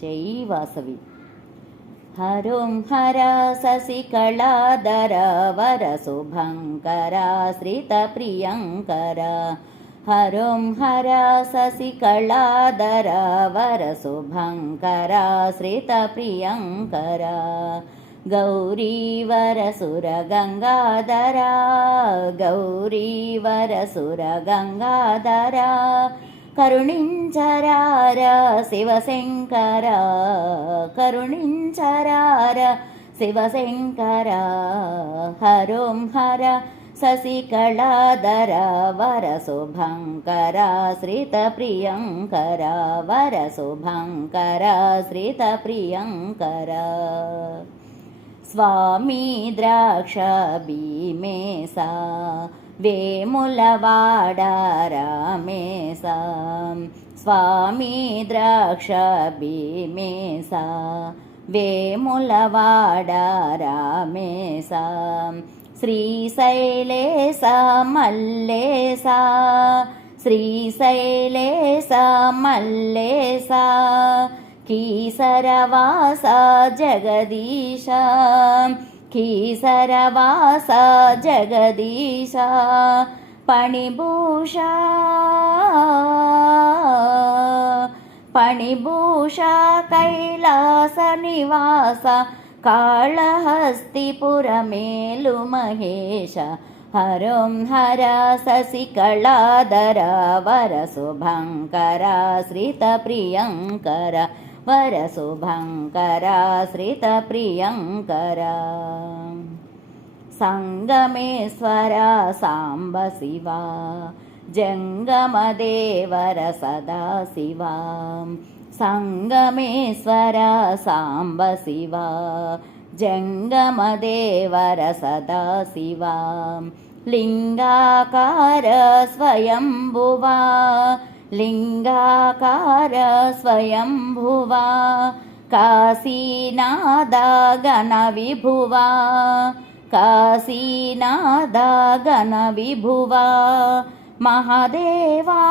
జై వాసవి. హరోం హర శశికళాధర వర శుభంకర శ్రిత ప్రియంకర. హరోం హర శశికళాధర వర శుభంకర శ్రిత ప్రియంకర. గౌరీవర సుర గంగాధర గౌరీవర సుర గంగాధర. కరుణించరార శివశంకర కరుణించరార శివశంకర. హరోం హర శశికళాధర వర శుభంకర శ్రిత ప్రియంకర. వర శుభంకర శ్రిత ప్రియంకర. స్వామి ద్రాక్ష భీమేశా వేములవాడ రామేశా. స్వామి ద్రాక్ష భీమేశా వేములవాడ రామేశా. శ్రీశైలేశ మల్లేశ శ్రీశైలేశ మల్లేశ. కీసరవాస జగదీశ కీసరవాస జగదీశ. పణిభూష పణిభూష కైలాస నివాస. కాళహస్తిపురమేలు మహేశ. హరోం హర శశికళాధర వర శుభంకర శ్రిత ప్రియంకర. వర శుభంకర శ్రిత ప్రియంకర. సంగమేశ్వర సాంబ శివ జంగమదేవర సదాశివ. సంగమేశ్వర సాంబ శివ జంగమదేవర సదాశివ. లింగాకార స్వయంభువా లింగాకార స్వయంభువా. కాశీనాథ గణ విభువా కాశీనాథ గణ విభువా. మహాదేవా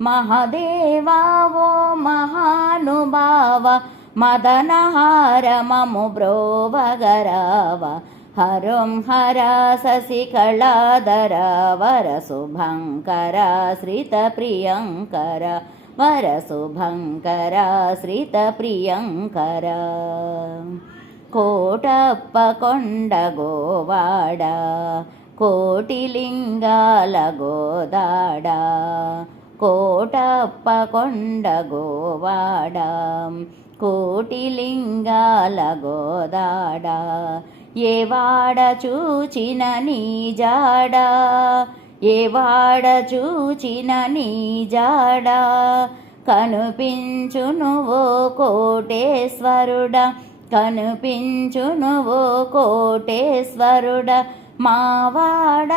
మహాదేవా ఓ మహానుభావ. మదనహార మము బ్రోవగరావ. హరోం హర శశికళాధర వర శుభంకర శ్రిత ప్రియంకర. వర శుభంకర శ్రిత ప్రియంకర. కోటప్ప కొండ గోవాడ కోటిలింగాల గోదాడ. కోటప్ప కొండ గోవాడ కోటిలింగాల గోదాడ. ఏ వాడ చూచిన నీ జాడ ఏ వాడ చూచిన నీ జాడ. కనుపించును ఓ కోటేశ్వరుడ కనుపించును ఓ కోటేశ్వరుడ. మావాడ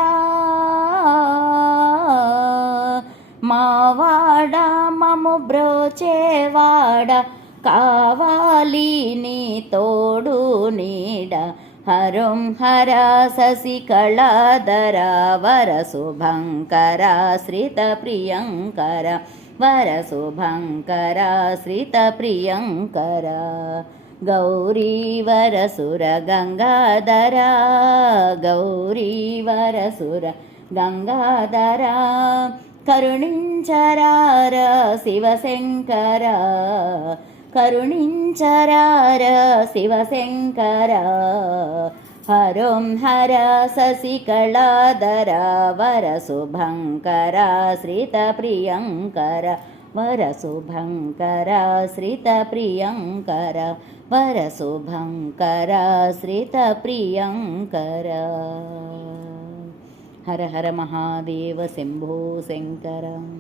మావాడ మము బ్రోచేవాడ. కావాలి నీ తోడు నీడ. హరోం హర శశికళాధర వర శుభంకర శ్రిత ప్రియంకర. వర శుభంకర శ్రిత ప్రియంకర. గౌరీవర సుర గంగాధర గౌరీవర సుర గంగాధర. కరుణించరార శివశంకర కరుణించరార శివశంకర. హరోం హర శశికళాధర వర శుభంకర శ్రిత ప్రియంకర. వర శుభంకర శ్రిత ప్రియంకర. వర శుభంకర శ్రిత ప్రియంకర. హర హర మహాదేవ శంభో శంకర.